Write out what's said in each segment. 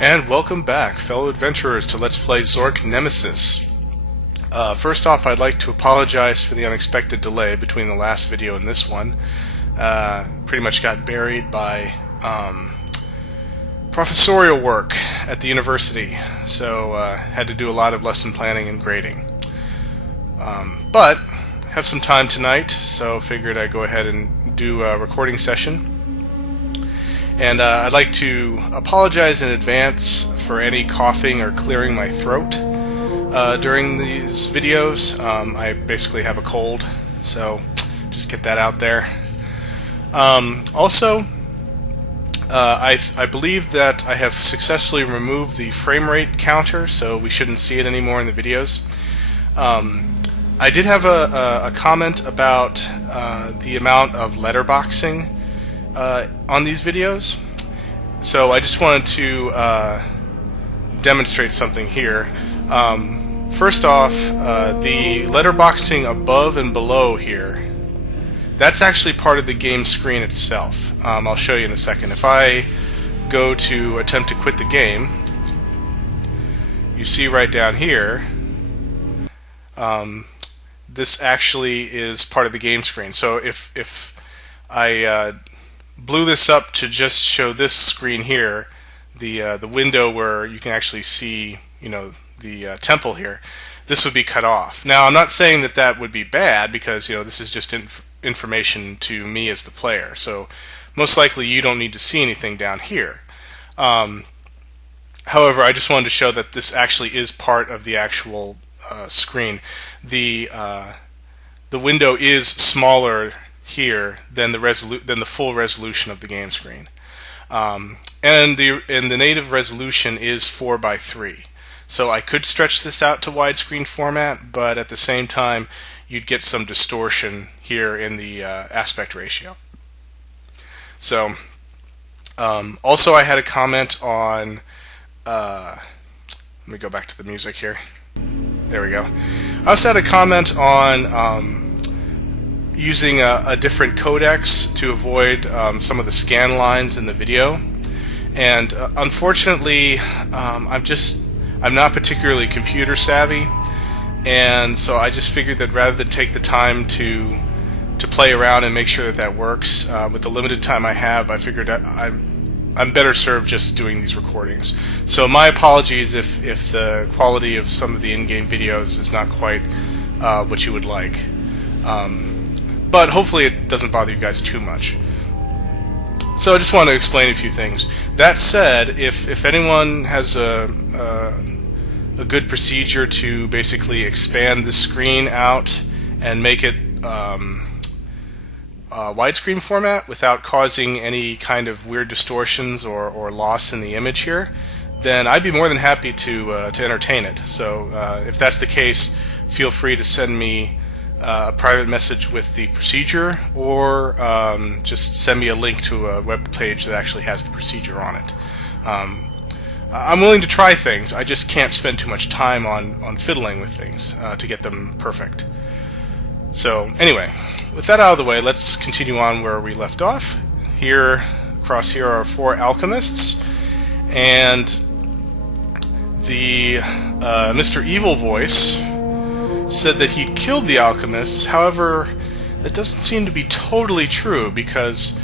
And welcome back, fellow adventurers, to Let's Play Zork Nemesis. First off, I'd like to apologize for the unexpected delay between the last video and this one. Pretty much got buried by professorial work at the university, so had to do a lot of lesson planning and grading. But have some time tonight, so figured I'd go ahead and do a recording session. And I'd like to apologize in advance for any coughing or clearing my throat during these videos. I basically have a cold, so just get that out there. Also, I believe that I have successfully removed the frame rate counter, so we shouldn't see it anymore in the videos. I did have a comment about the amount of letterboxing on these videos, so I just wanted to demonstrate something here. First off, the letterboxing above and below here, that's actually part of the game screen itself. I'll show you in a second. If I go to attempt to quit the game, you see right down here, this actually is part of the game screen. So if I blew this up to just show this screen here, the window where you can actually see, the temple here, this would be cut off. Now, I'm not saying that that would be bad, because this is just information to me as the player. So most likely you don't need to see anything down here. However, I just wanted to show that this actually is part of the actual screen. The window is smaller here than the full resolution of the game screen, and the native resolution is 4:3. So I could stretch this out to widescreen format, but at the same time you'd get some distortion here in the aspect ratio. So also I had a comment on let me go back to the music here. There we go. I also had a comment on using a different codecs to avoid some of the scan lines in the video, and unfortunately I'm not particularly computer savvy, and so I just figured that rather than take the time to play around and make sure that that works with the limited time I have, I figured I'm better served just doing these recordings. So my apologies if the quality of some of the in-game videos is not quite what you would like. But hopefully it doesn't bother you guys too much. So I just want to explain a few things. That said, if anyone has a good procedure to basically expand the screen out and make it widescreen format without causing any kind of weird distortions or loss in the image here, then I'd be more than happy to entertain it. So if that's the case, feel free to send me a private message with the procedure, or just send me a link to a web page that actually has the procedure on it. I'm willing to try things, I just can't spend too much time on fiddling with things to get them perfect. So anyway, with that out of the way, let's continue on where we left off. Here, across here are 4 alchemists, and the Mr. Evil Voice said that he'd killed the alchemists. However, that doesn't seem to be totally true, because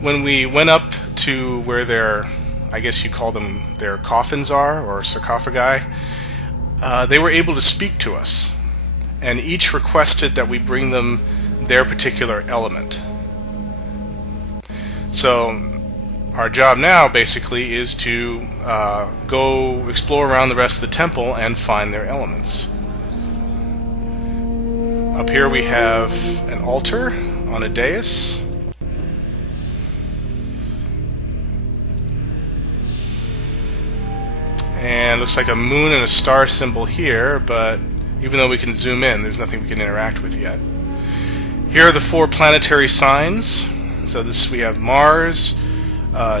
when we went up to where their, I guess you call them, their coffins are, or sarcophagi, they were able to speak to us, and each requested that we bring them their particular element. So our job now basically is to go explore around the rest of the temple and find their elements. Up here we have an altar on a dais. And looks like a moon and a star symbol here, but even though we can zoom in, there's nothing we can interact with yet. Here are the 4 planetary signs. So we have Mars,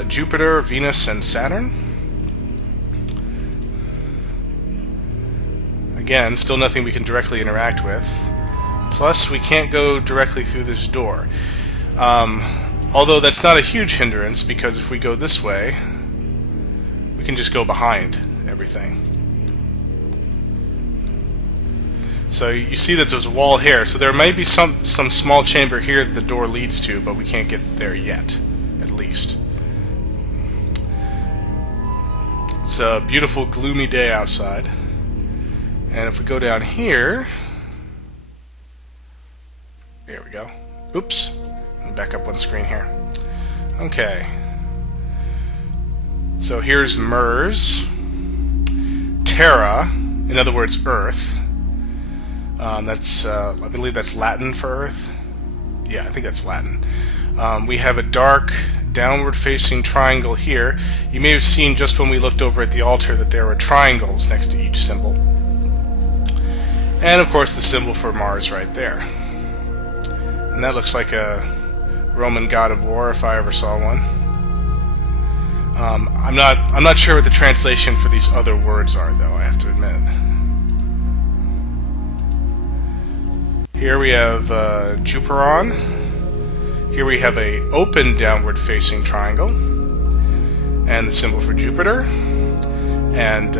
Jupiter, Venus, and Saturn. Again, still nothing we can directly interact with. Plus, we can't go directly through this door. Although that's not a huge hindrance, because if we go this way, we can just go behind everything. So you see that there's a wall here. So there may be some small chamber here that the door leads to, but we can't get there yet, at least. It's a beautiful, gloomy day outside. And if we go down here... There we go. Oops. Let me back up one screen here. Okay. So here's Mers. Terra, in other words, Earth. That's, I believe that's Latin for Earth. Yeah, I think that's Latin. We have a dark, downward-facing triangle here. You may have seen just when we looked over at the altar that there were triangles next to each symbol. And, of course, the symbol for Mars right there. And that looks like a Roman god of war, if I ever saw one. I'm not sure what the translation for these other words are, though, I have to admit. Here we have Juperon. Here we have a open downward-facing triangle, and the symbol for Jupiter. And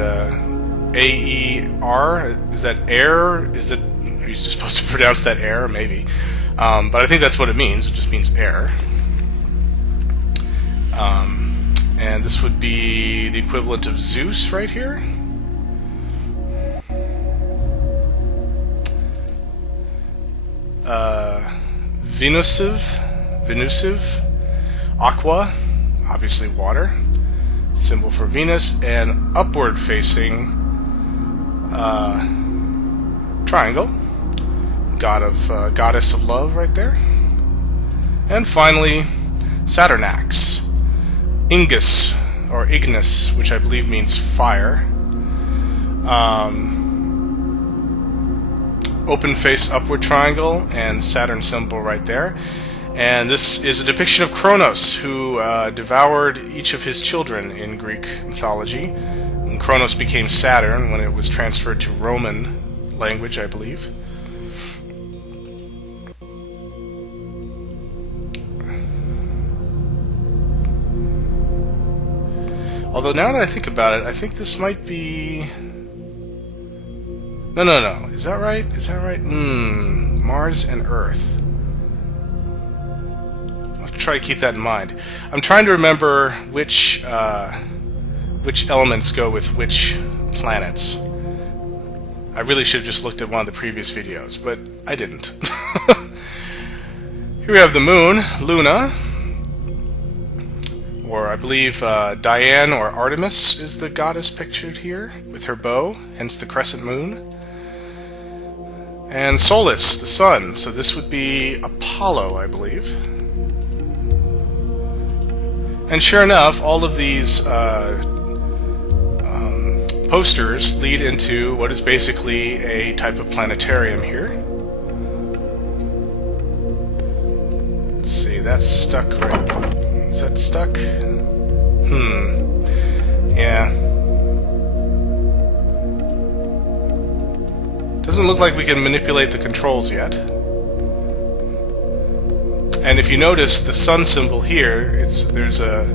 A-E-R, is that air? Are you supposed to pronounce that air? Maybe. But I think that's what it means. It just means air. And this would be the equivalent of Zeus right here. Venusive, aqua, obviously water, symbol for Venus, and upward facing triangle, goddess of love right there. And finally, Saturnax, Ingus, or Ignis, which I believe means fire. Open face upward triangle and Saturn symbol right there. And this is a depiction of Kronos, who devoured each of his children in Greek mythology. And Kronos became Saturn when it was transferred to Roman language, I believe. Although now that I think about it, I think this might be... No. Is that right? Mars and Earth. I'll try to keep that in mind. I'm trying to remember which elements go with which planets. I really should have just looked at one of the previous videos, but I didn't. Here we have the moon, Luna. Or I believe Diane or Artemis is the goddess pictured here, with her bow, hence the crescent moon. And Solus, the sun, so this would be Apollo, I believe. And sure enough, all of these posters lead into what is basically a type of planetarium here. Let's see, that's stuck right... Is that stuck? Yeah. Doesn't look like we can manipulate the controls yet. And if you notice the sun symbol here, there's a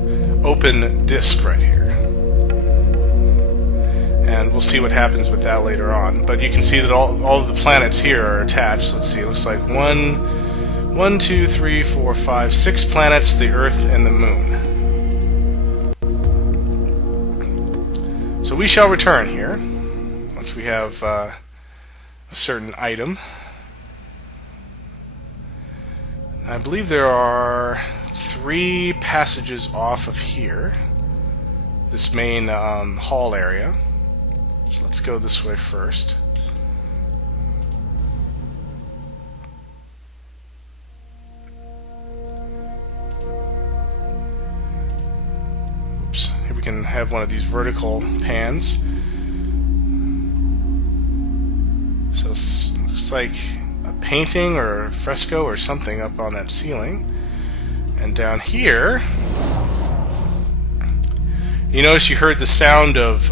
open disk right here. And we'll see what happens with that later on. But you can see that all of the planets here are attached. Let's see, it looks like 1, 2, 3, 4, 5, 6 planets, the Earth and the Moon. So we shall return here once we have a certain item. I believe there are 3 passages off of here, this main hall area. So let's go this way first. Oops, here we can have one of these vertical pans. So it looks like a painting or a fresco or something up on that ceiling. And down here, you notice you heard the sound of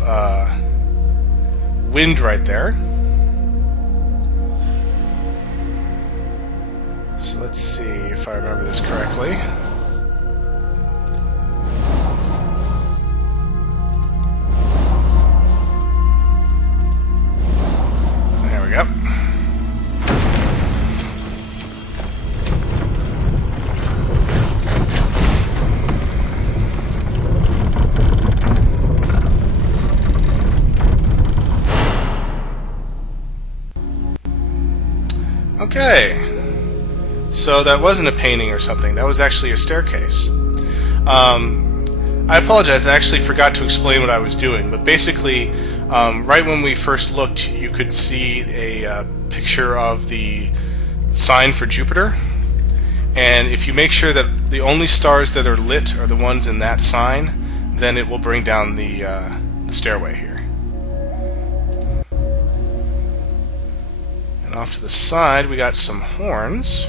wind right there. So let's see if I remember this correctly. Okay. So that wasn't a painting or something. That was actually a staircase. I apologize. I actually forgot to explain what I was doing. But basically, right when we first looked, you could see a picture of the sign for Jupiter. And if you make sure that the only stars that are lit are the ones in that sign, then it will bring down the stairway here. And off to the side, we got some horns.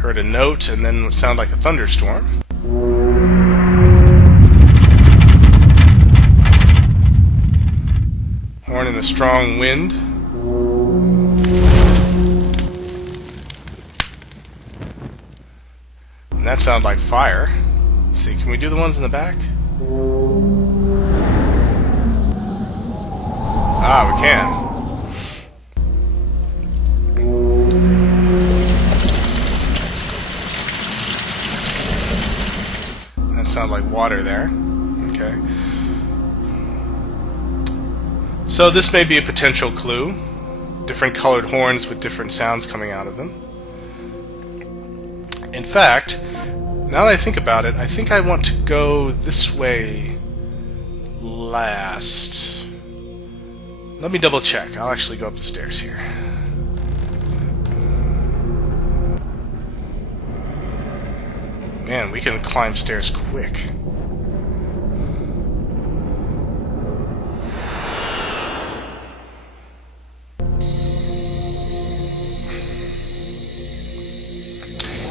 Heard a note and then what sounded like a thunderstorm. Horn in a strong wind. And that sounded like fire. Let's see, can we do the ones in the back? Ah, we can. That sounded like water there. Okay. So this may be a potential clue. Different colored horns with different sounds coming out of them. In fact, now that I think about it, I think I want to go this way last. Let me double check. I'll actually go up the stairs here. Man, we can climb stairs quick.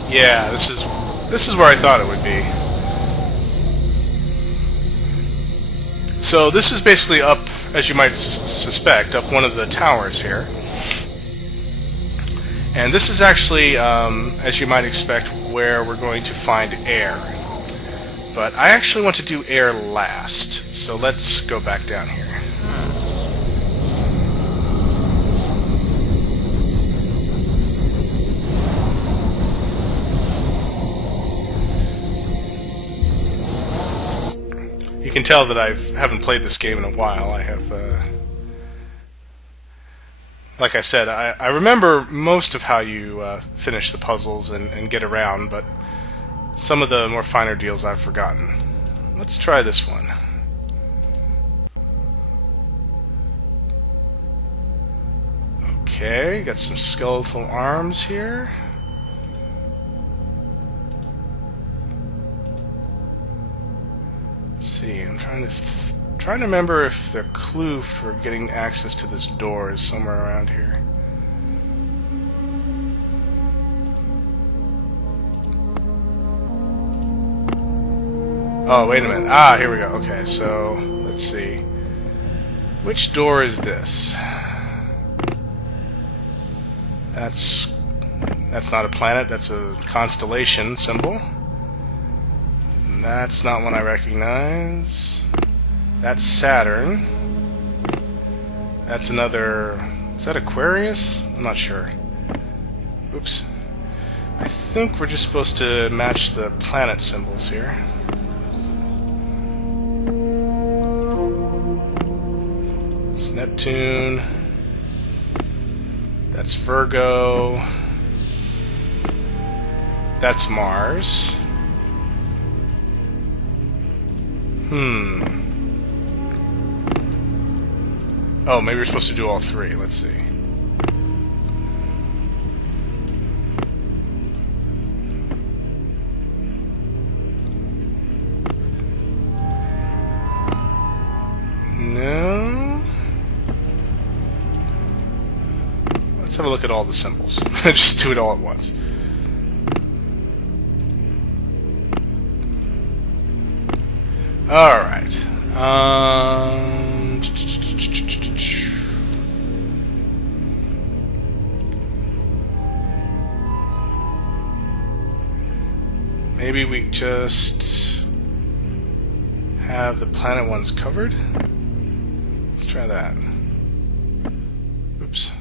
Yeah, this is where I thought it would be. So this is basically up, as you might suspect, up one of the towers here. And this is actually, as you might expect, where we're going to find air. But I actually want to do air last, so let's go back down here. You can tell that I haven't played this game in a while. I have, like I said, I remember most of how you finish the puzzles and get around, but some of the more finer deals I've forgotten. Let's try this one. Okay, got some skeletal arms here. Let's see, I'm trying to remember if the clue for getting access to this door is somewhere around here. Oh, wait a minute. Ah, here we go. Okay, so let's see. Which door is this? That's not a planet, that's a constellation symbol. That's not one I recognize. That's Saturn. That's another... Is that Aquarius? I'm not sure. Oops. I think we're just supposed to match the planet symbols here. It's Neptune. That's Virgo. That's Mars. Oh, maybe we're supposed to do all three. Let's see. No. Let's have a look at all the symbols. Just do it all at once. Alright. Maybe we just have the planet ones covered. Let's try that. Oops.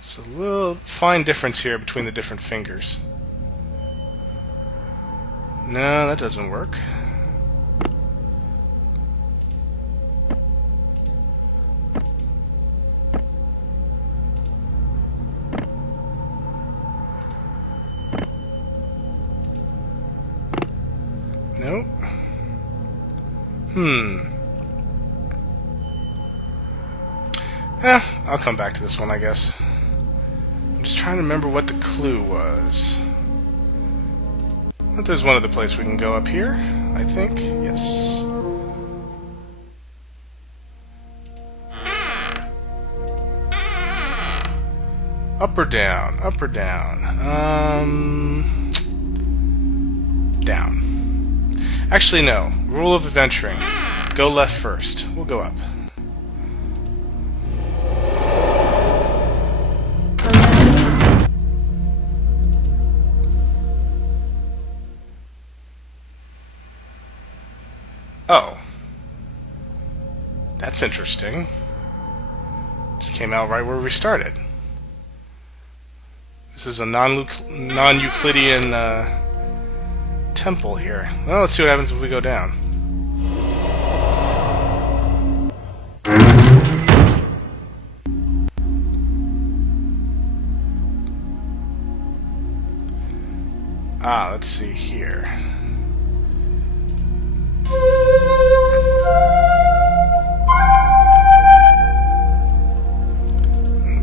It's a little fine difference here between the different fingers. No, that doesn't work. I'll come back to this one, I guess. I'm just trying to remember what the clue was. But there's one other place we can go up here, I think. Yes. Up or down? Up or down? Down. Actually, no. Rule of adventuring. Go left first. We'll go up. Oh. That's interesting. Just came out right where we started. This is a non-Euclidean temple here. Well, let's see what happens if we go down. Let's see here.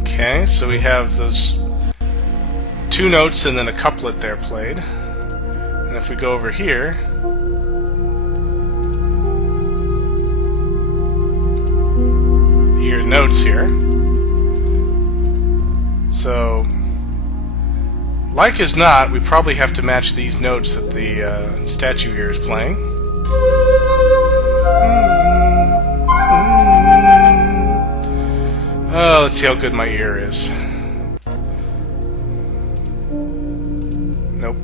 Okay, so we have those two notes and then a couplet there played. And if we go over here, you hear notes here. So, like as not, we probably have to match these notes that the statue here is playing. Let's see how good my ear is. Nope.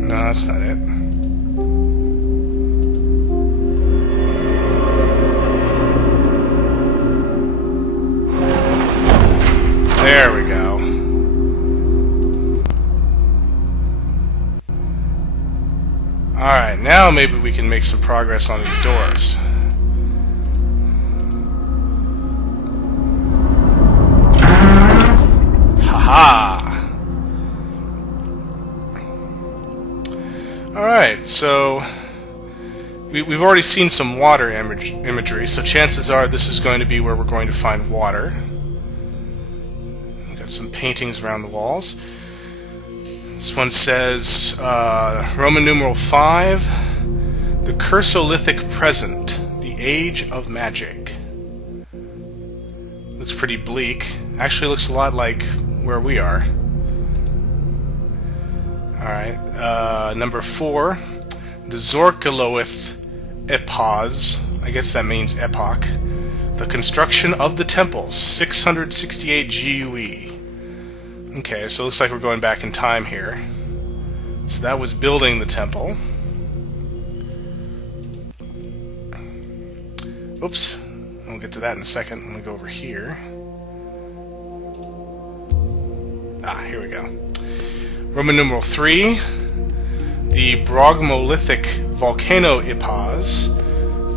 No, that's not it. There we go. Alright, now maybe we can make some progress on these doors. Haha! Alright, so we've already seen some water imagery, so chances are this is going to be where we're going to find water. Some paintings around the walls. This one says Roman numeral 5, the Cursolithic Present, the Age of Magic. Looks pretty bleak. Actually looks a lot like where we are. Alright, number 4, the Zork Epos, I guess that means epoch, the construction of the temple, 668 GUE. Okay, so it looks like we're going back in time here. So that was building the temple. Oops. We'll get to that in a second when we go over here. Here we go. Roman numeral 3. The Brogmolithic Volcano Epos,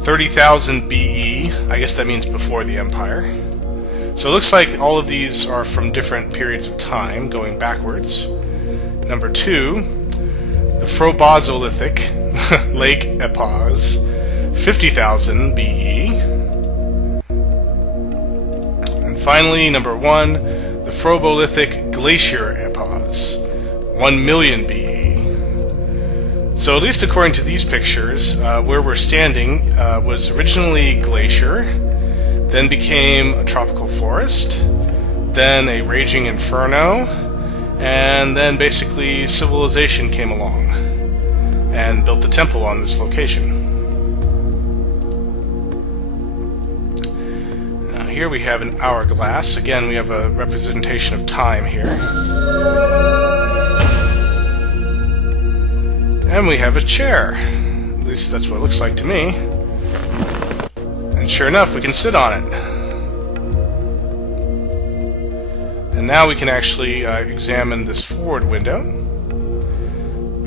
30,000 BE. I guess that means before the Empire. So it looks like all of these are from different periods of time, going backwards. Number 2, the Frobozolithic Lake Epos, 50,000 BE. And finally, number 1, the Frobolithic Glacier Epos, 1 million BE. So at least according to these pictures, where we're standing was originally glacier, then became a tropical forest, then a raging inferno, and then basically civilization came along and built the temple on this location. Now here we have an hourglass. Again, we have a representation of time here. And we have a chair. At least that's what it looks like to me. And sure enough, we can sit on it. And now we can actually examine this forward window.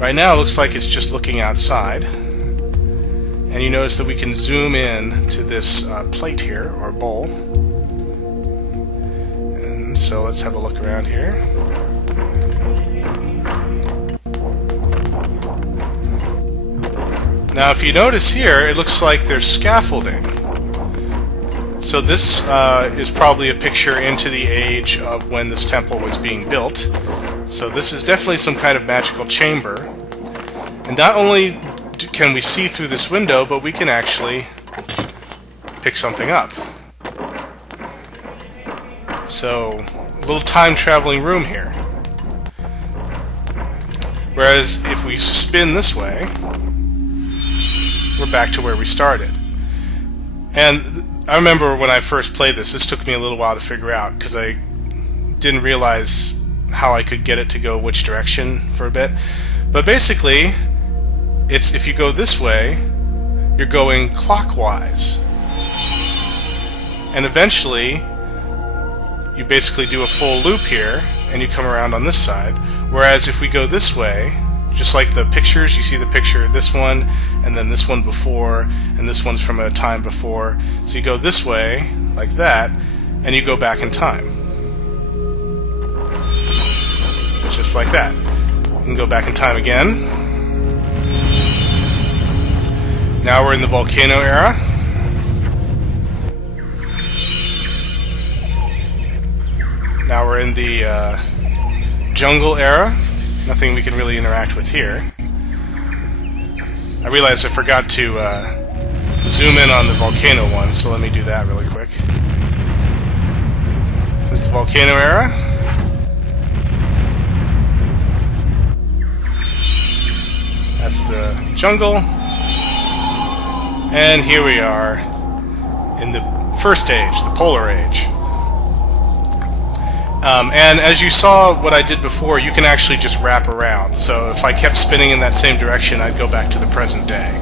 Right now it looks like it's just looking outside. And you notice that we can zoom in to this plate here, or bowl. And so let's have a look around here. Now if you notice here, it looks like there's scaffolding. So this is probably a picture into the age of when this temple was being built. So this is definitely some kind of magical chamber. And not only can we see through this window, but we can actually pick something up. So, a little time-traveling room here. Whereas, if we spin this way, we're back to where we started. And I remember when I first played this took me a little while to figure out, because I didn't realize how I could get it to go which direction for a bit. But basically, it's if you go this way, you're going clockwise. And eventually, you basically do a full loop here, and you come around on this side. Whereas if we go this way, just like the pictures, you see the picture, this one, and then this one before, and this one's from a time before. So you go this way, like that, and you go back in time. Just like that. You can go back in time again. Now we're in the volcano era. Now we're in the jungle era. Nothing we can really interact with here. I realized I forgot to zoom in on the volcano one, so let me do that really quick. This is the volcano era. That's the jungle. And here we are in the first age, the polar age. And as you saw what I did before, you can actually just wrap around. So if I kept spinning in that same direction, I'd go back to the present day.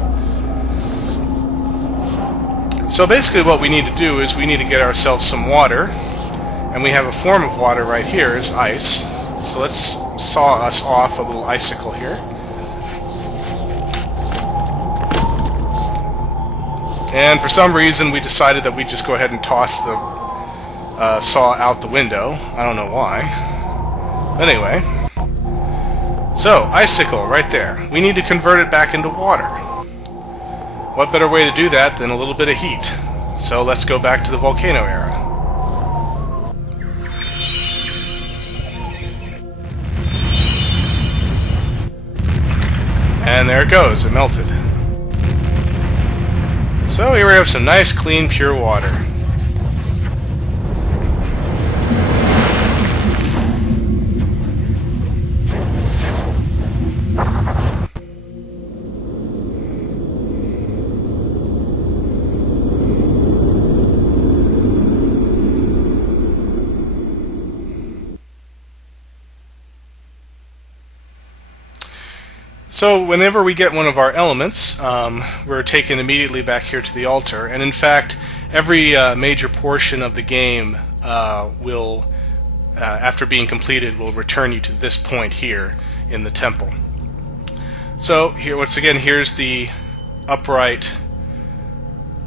So basically what we need to do is we need to get ourselves some water. And we have a form of water right here, is ice. So let's saw us off a little icicle here. And for some reason we decided that we'd just go ahead and toss the saw out the window. I don't know why. Anyway. So, icicle right there. We need to convert it back into water. What better way to do that than a little bit of heat? So let's go back to the volcano era. And there it goes. It melted. So here we have some nice, clean, pure water. So whenever we get one of our elements, we're taken immediately back here to the altar. And in fact, every major portion of the game will, after being completed, will return you to this point here in the temple. So here, once again, here's the upright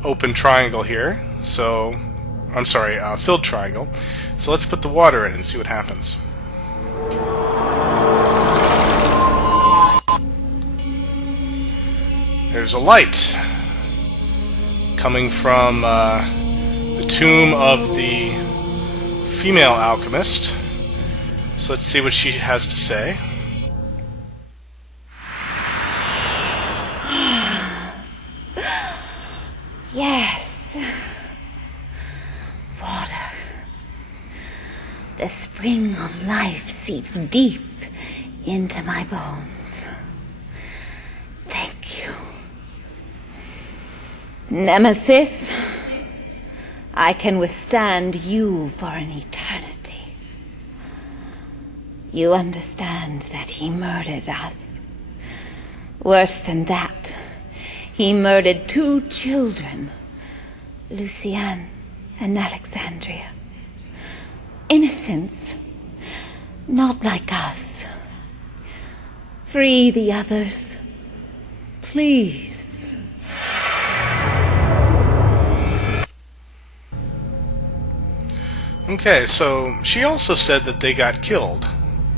open triangle here. So, I'm sorry, filled triangle. So let's put the water in and see what happens. There's a light coming from the tomb of the female alchemist. So let's see what she has to say. Yes. Water. The spring of life seeps deep into my bones. Thank you. Nemesis, I can withstand you for an eternity. You understand that he murdered us. Worse than that, he murdered 2 children, Lucienne and Alexandria. Innocents, not like us. Free the others. Please. Okay, so she also said that they got killed.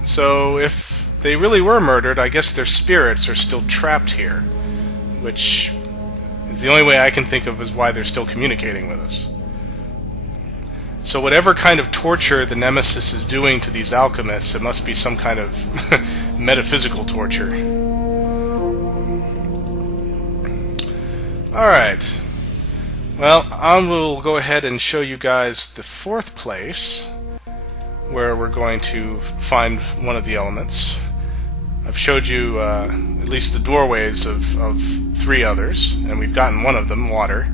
So if they really were murdered, I guess their spirits are still trapped here, which is the only way I can think of as why they're still communicating with us. So whatever kind of torture the Nemesis is doing to these alchemists, it must be some kind of metaphysical torture. Alright. Well, I will go ahead and show you guys the fourth place where we're going to find one of the elements. I've showed you at least the doorways of 3 others, and we've gotten one of them, water.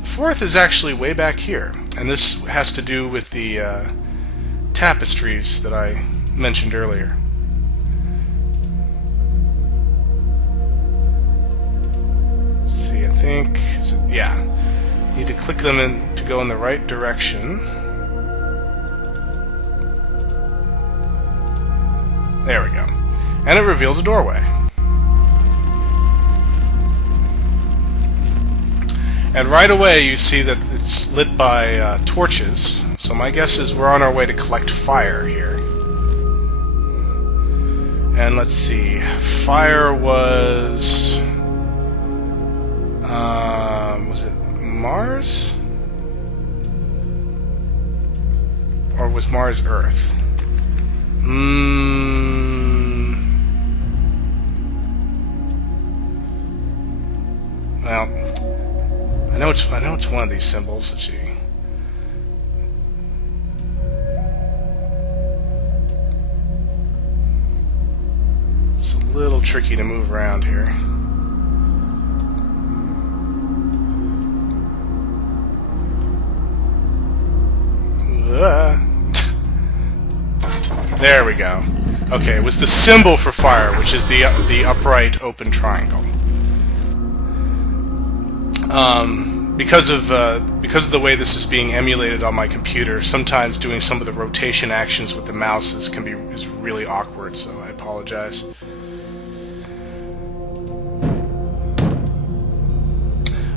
The fourth is actually way back here, and this has to do with the tapestries that I mentioned earlier. Let's see, I think, yeah. Need to click them in to go in the right direction. There we go. And it reveals a doorway. And right away you see that it's lit by torches. So my guess is we're on our way to collect fire here. And let's see. Fire was it Mars? Or was Mars Earth? Well, I know it's one of these symbols. Let's see. It's a little tricky to move around here. There we go. Okay, it was the symbol for fire, which is the upright open triangle. Because of the way this is being emulated on my computer, sometimes doing some of the rotation actions with the mouse is really awkward. So I apologize.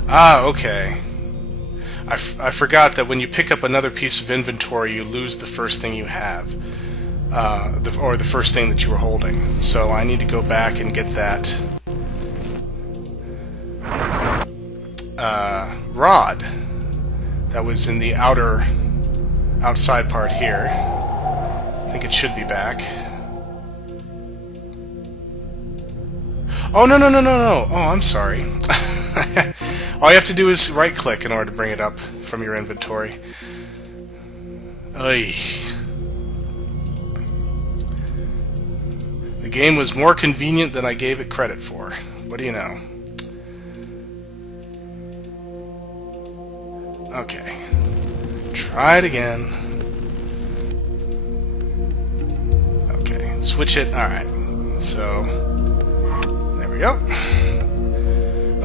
Okay. I forgot that when you pick up another piece of inventory, you lose the first thing you have, or the first thing that you were holding. So I need to go back and get that rod that was in the outside part here. I think it should be back. Oh, no. Oh, I'm sorry. All you have to do is right-click in order to bring it up from your inventory. Oy. The game was more convenient than I gave it credit for. What do you know? Okay. Try it again. Okay. Switch it. Alright. So, there we go.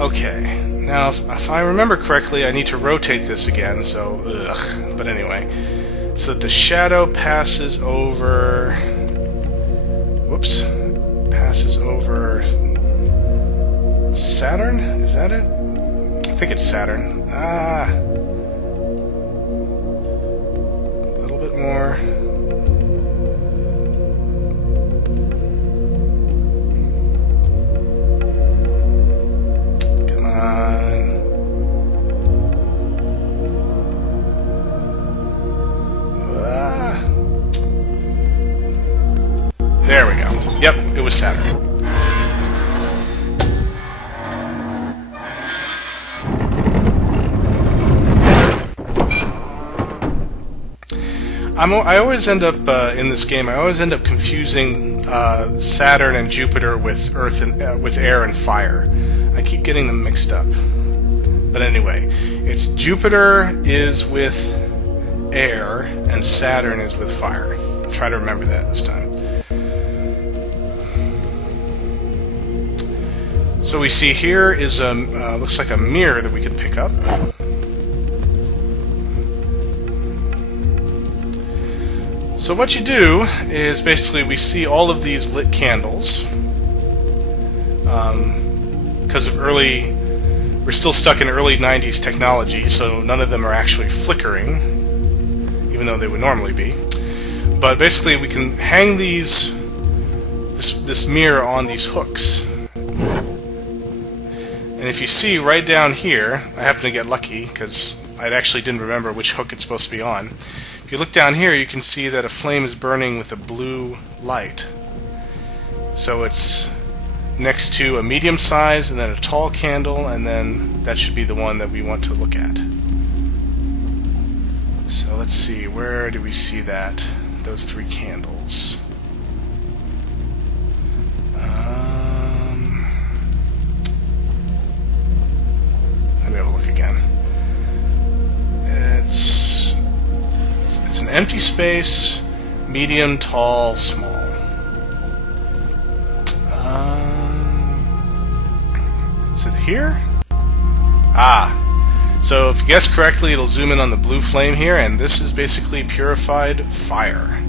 Okay. Now, if I remember correctly, I need to rotate this again, so, ugh. But anyway. So that the shadow passes over... Whoops. Passes over... Saturn? Is that it? I think it's Saturn. A little bit more. Come on. There we go. Yep, it was Saturn. I always end up in this game. I always end up confusing Saturn and Jupiter with Earth and with air and fire. I keep getting them mixed up. But anyway, it's Jupiter is with air and Saturn is with fire. Try to remember that this time. So we see here is a looks like a mirror that we can pick up. So what you do is basically we see all of these lit candles, Because we're still stuck in early 90s technology, so none of them are actually flickering, even though they would normally be. But basically we can hang this mirror on these hooks. And if you see right down here, I happen to get lucky because I actually didn't remember which hook it's supposed to be on. If you look down here, you can see that a flame is burning with a blue light. So it's next to a medium size and then a tall candle, and then that should be the one that we want to look at. So let's see, where do we see that? Those three candles. Let me have a look again. It's an empty space, medium, tall, small. Is it here? So if you guess correctly, it'll zoom in on the blue flame here, and this is basically purified fire.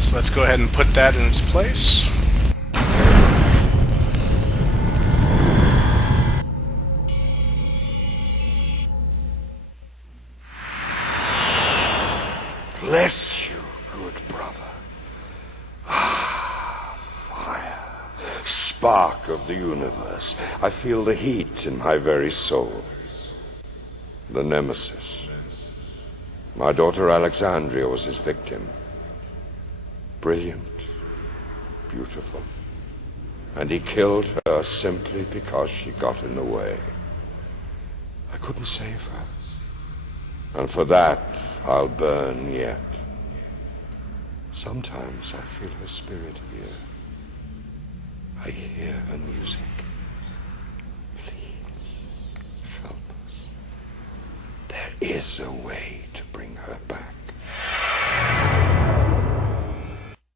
So let's go ahead and put that in its place. Bless you, good brother. Fire. Spark of the universe. I feel the heat in my very soul. The Nemesis. My daughter Alexandria was his victim. Brilliant. Beautiful. And he killed her simply because she got in the way. I couldn't save her. And for that, I'll burn yet. Sometimes I feel her spirit here. I hear her music. Please, help us. There is a way to bring her back.